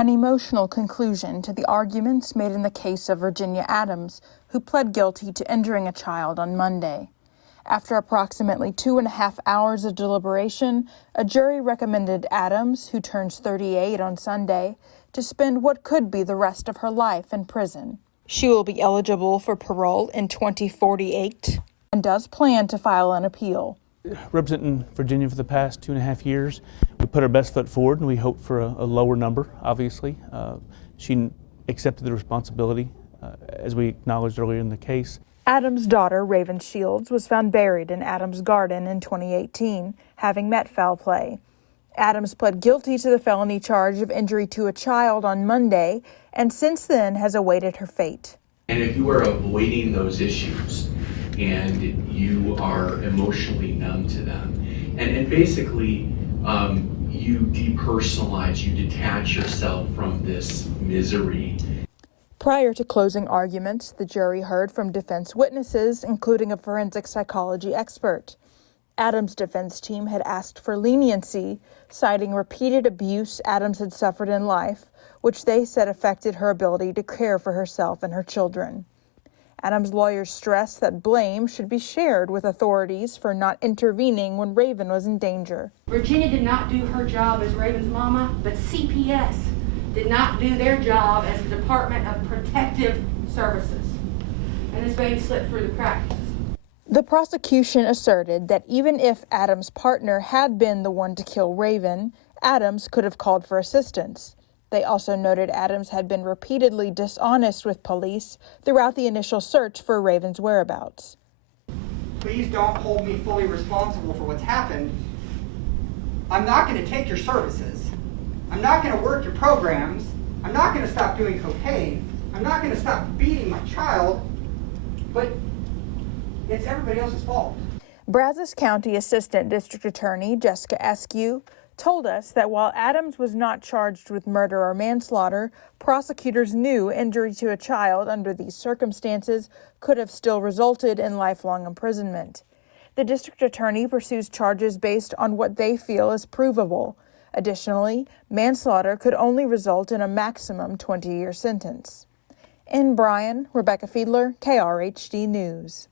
An emotional conclusion to the arguments made in the case of Virginia Adams, who pled guilty to injuring a child on Monday. After approximately 2.5 hours of deliberation, a jury recommended Adams, who turns 38 on Sunday, to spend what could be the rest of her life in prison. She will be eligible for parole in 2048 and does plan to file an appeal. Representing Virginia for the past 2.5 years, we put our best foot forward and we hoped for a lower number, obviously. She accepted the responsibility, as we acknowledged earlier in the case. Adams' daughter, Raven Shields, was found buried in Adams' garden in 2018, having met foul play. Adams pled guilty to the felony charge of injury to a child on Monday and since then has awaited her fate. And if you are avoiding those issues and you are emotionally numb to them, and basically you depersonalize, you detach yourself from this misery. Prior to closing arguments, the jury heard from defense witnesses, including a forensic psychology expert. Adams' defense team had asked for leniency, citing repeated abuse Adams had suffered in life, which they said affected her ability to care for herself and her children. Adams' lawyers stressed that blame should be shared with authorities for not intervening when Raven was in danger. Virginia did not do her job as Raven's mama, but CPS did not do their job as the Department of Protective Services. And this baby slipped through the cracks. The prosecution asserted that even if Adams' partner had been the one to kill Raven, Adams could have called for assistance. They also noted Adams had been repeatedly dishonest with police throughout the initial search for Raven's whereabouts. Please don't hold me fully responsible for what's happened. I'm not going to take your services. I'm not going to work your programs. I'm not going to stop doing cocaine. I'm not going to stop beating my child. But it's everybody else's fault. Brazos County Assistant District Attorney Jessica Eskew told us that while Adams was not charged with murder or manslaughter, prosecutors knew injury to a child under these circumstances could have still resulted in lifelong imprisonment. The district attorney pursues charges based on what they feel is provable. Additionally, manslaughter could only result in a maximum 20-year sentence. In Bryan, Rebecca Fiedler, KRHD News.